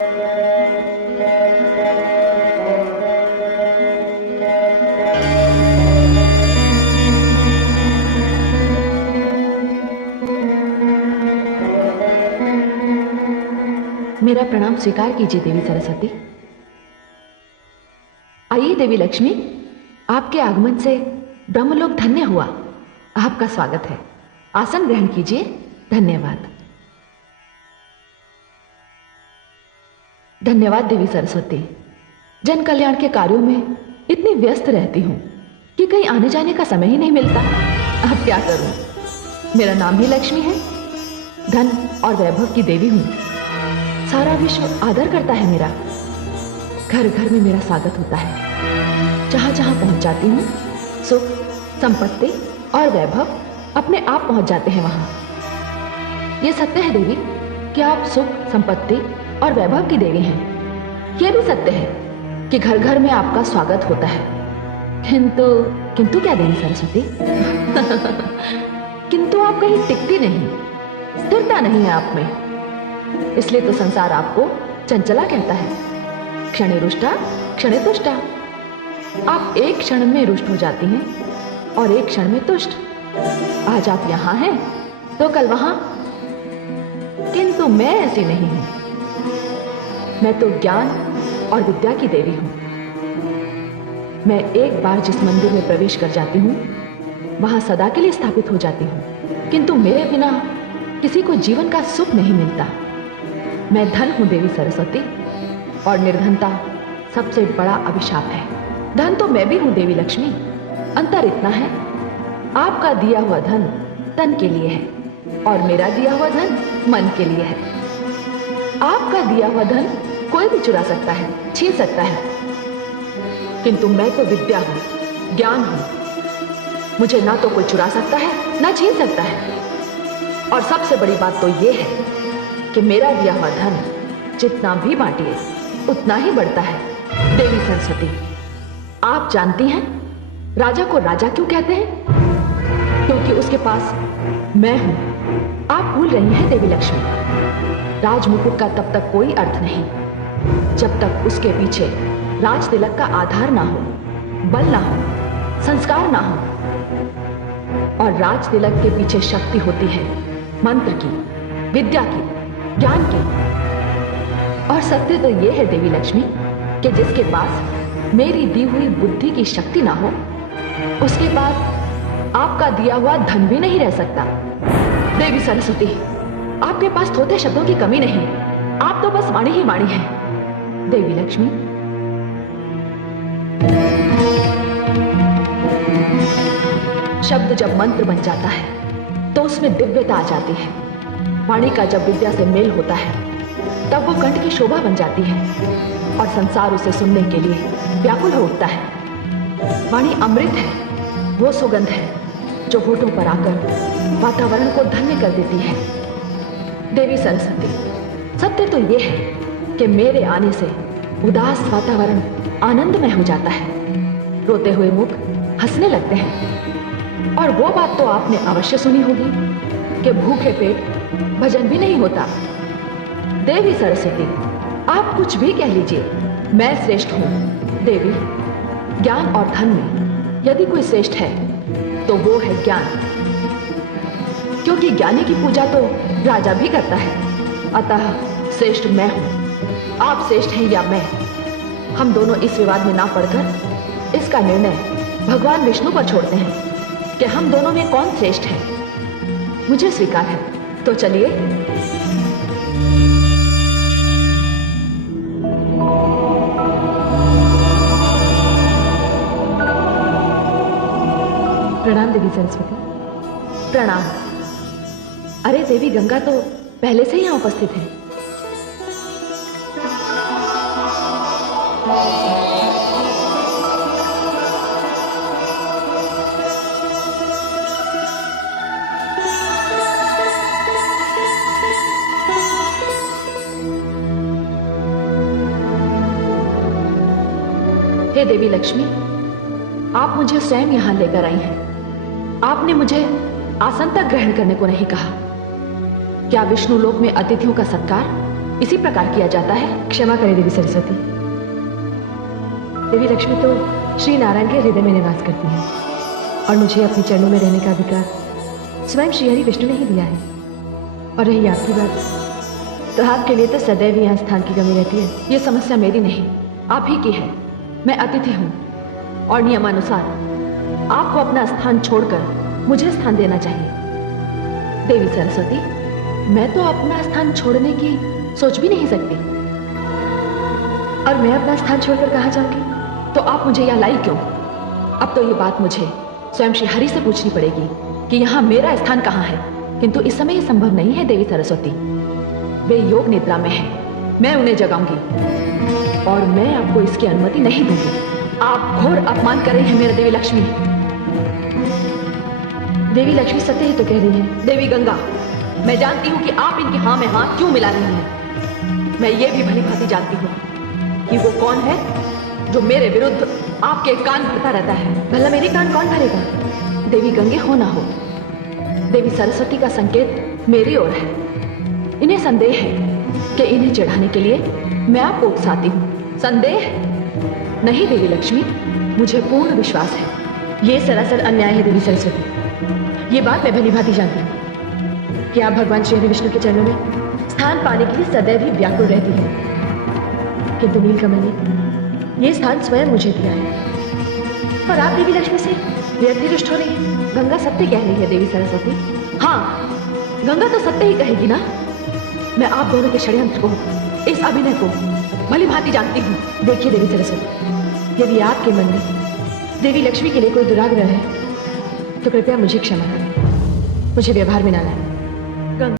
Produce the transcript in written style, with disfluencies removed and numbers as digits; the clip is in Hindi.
मेरा प्रणाम स्वीकार कीजिए देवी सरस्वती। आइए देवी लक्ष्मी, आपके आगमन से ब्रह्मलोक धन्य हुआ। आपका स्वागत है, आसन ग्रहण कीजिए। धन्यवाद। धन्यवाद देवी सरस्वती। जन कल्याण के कार्यों में इतनी व्यस्त रहती हूं कि कहीं आने जाने का समय ही नहीं मिलता। अब क्या करूं? मेरा नाम भी लक्ष्मी है, धन और वैभव की देवी हूं। सारा विश्व आदर करता है मेरा। घर घर में मेरा स्वागत होता है। जहां जहां पहुंच जाती हूं, सुख, संपत्ति और वैभव अपने आप पहुंच जाते हैं वहां। यह सत्य है देवी कि आप सुख, संपत्ति और वैभव की देवी हैं। यह भी सत्य है कि घर घर में आपका स्वागत होता है। किंतु क्या देवी सरस्वती? किंतु आप कहीं टिकती नहीं, स्थिरता नहीं है आप में। इसलिए तो संसार आपको चंचला कहता है। क्षणे रुष्टा क्षणे तुष्टा। आप एक क्षण में रुष्ट हो जाती हैं और एक क्षण में तुष्ट। आज आप यहां हैं तो कल वहां। किंतु मैं ऐसी नहीं हूं। मैं तो ज्ञान और विद्या की देवी हूं। मैं एक बार जिस मंदिर में प्रवेश कर जाती हूं, वहां सदा के लिए स्थापित हो जाती हूं। किंतु मेरे बिना किसी को जीवन का सुख नहीं मिलता। मैं धन हूं देवी सरस्वती, और निर्धनता सबसे बड़ा अभिशाप है। धन तो मैं भी हूं देवी लक्ष्मी। अंतर इतना है, आपका दिया हुआ धन तन के लिए है और मेरा दिया हुआ धन मन के लिए है। आपका दिया हुआ धन कोई भी चुरा सकता है, छीन सकता है, किंतु मैं तो विद्या हूं, ज्ञान हूं। मुझे ना तो कोई चुरा सकता है, ना छीन सकता है। और सबसे बड़ी बात तो यह है कि मेरा दिया हुआ धन जितना भी बांटिए उतना ही बढ़ता है। देवी सरस्वती, आप जानती हैं राजा को राजा क्यों कहते हैं? क्योंकि उसके पास मैं हूं। आप भूल रही हैं देवी लक्ष्मी, राजमुकुट का तब तक कोई अर्थ नहीं जब तक उसके पीछे राज तिलक का आधार ना हो, बल ना हो, संस्कार ना हो। और राज तिलक के पीछे शक्ति होती है मंत्र की, विद्या की, ज्ञान की। और सत्य तो यह है देवी लक्ष्मी कि जिसके पास मेरी दी हुई बुद्धि की शक्ति ना हो, उसके पास आपका दिया हुआ धन भी नहीं रह सकता। देवी सरस्वती, आपके पास थोथे शब्दों की कमी नहीं, आप तो बस वाणी ही वाणी हैं। देवी लक्ष्मी, शब्द जब मंत्र बन जाता है तो उसमें दिव्यता आ जाती है। वाणी का जब विद्या से मेल होता है तब वो कंठ की शोभा बन जाती है और संसार उसे सुनने के लिए व्याकुल हो उठता है। वाणी अमृत है, वो सुगंध है जो होठों पर आकर वातावरण को धन्य कर देती है। देवी सरस्वती, सत्य तो ये है कि मेरे आने से उदास वातावरण आनंदमय हो जाता है। रोते हुए मुख हंसने लगते हैं। और वो बात तो आपने अवश्य सुनी होगी कि भूखे पेट भजन भी नहीं होता। देवी सरस्वती, आप कुछ भी कह लीजिए, मैं श्रेष्ठ हूं। देवी, ज्ञान और धन में यदि कोई श्रेष्ठ है तो वो है ज्ञान। क्योंकि ज्ञानी की पूजा तो राजा भी करता है। अतः श्रेष्ठ मैं हूं। आप श्रेष्ठ हैं या मैं, हम दोनों इस विवाद में ना पड़कर इसका निर्णय भगवान विष्णु पर छोड़ते हैं कि हम दोनों में कौन श्रेष्ठ है। मुझे स्वीकार है, तो चलिए। प्रणाम देवी सरस्वती। प्रणाम। अरे देवी गंगा तो पहले से ही यहां उपस्थित है। हे देवी लक्ष्मी, आप मुझे स्वयं यहां लेकर आई हैं। आपने मुझे आसन तक ग्रहण करने को नहीं कहा। क्या विष्णु लोक में अतिथियों का सत्कार इसी प्रकार किया जाता है। क्षमा करें देवी सरस्वती। देवी लक्ष्मी तो श्री नारायण के हृदय में निवास करती है और मुझे अपने चरणों में रहने का अधिकार स्वयं श्रीहरि विष्णु ने ही दिया है। और रही आपकी बात, तो आपके लिए तो सदैव यहाँ स्थान की कमी रहती है। ये समस्या मेरी नहीं, आप ही की है। मैं अतिथि हूँ और नियमानुसार आपको अपना स्थान छोड़कर मुझे स्थान देना चाहिए। देवी सरस्वती, मैं तो अपना स्थान छोड़ने की सोच भी नहीं सकती। और मैं अपना स्थान छोड़कर कहाँ जाऊंगी? तो आप मुझे यहाँ लाई क्यों? अब तो ये बात मुझे स्वयं श्री हरि से पूछनी पड़ेगी कि यहाँ मेरा स्थान कहाँ है। किंतु इस समय ये संभव नहीं है देवी सरस्वती। वे योग निद्रा में है, मैं उन्हें जगाऊंगी और मैं आपको इसकी अनुमति नहीं दूंगी। आप घोर अपमान कर रही हैं मेरे देवी लक्ष्मी। देवी लक्ष्मी सत्य ही तो कह रही है। देवी गंगा, मैं जानती हूँ कि आप इनकी हाँ में हाँ क्यों मिला रही हैं। मैं ये भी भली भांति जानती हूँ कि वो कौन है जो मेरे विरुद्ध आपके कान भरता रहता है। भला मेरे कान कौन भरेगा? देवी गंगे हो ना हो, देवी सरस्वती का संकेत मेरी ओर है। इन्हें संदेह है कि इन्हें चढ़ाने के लिए मैं आपको उकसाती हूँ। संदेह नहीं देवी लक्ष्मी, मुझे पूर्ण विश्वास है। ये सरासर अन्याय है देवी सरस्वती। ये बात मैं भली भांति जानती हूँ कि आप भगवान श्री हरि विष्णु के चरणों में स्थान पाने के लिए सदैव ही व्याकुल रहती है। किंतु नीलकमल ने ये स्थान स्वयं मुझे दिया है और आप देवी लक्ष्मी से व्यर्थ ही रुष्ट हो रही है। गंगा सत्य कह रही है देवी सरस्वती। हाँ, गंगा तो सत्य ही कहेगी ना। मैं आप दोनों के षड्यंत्र को, इस अभिनय को भली भांति जानती हूँ। देखिए देवी सरस्वती, यदि आपके मन में देवी लक्ष्मी के लिए कोई दुराग्रह है तो कृपया मुझे क्षमा करें, मुझे व्यवहार में ना लाएं।